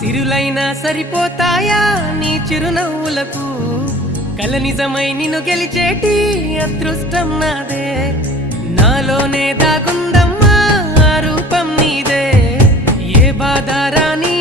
సిరులైనా సరిపోతాయా నీ చిరునవ్వులకు కల నిజమై నిన్ను గెలిచేటి అదృష్టం నాదే నాలోనే దాగుందమ్మా ఆ రూపం నీదే ఏ బాధ రాని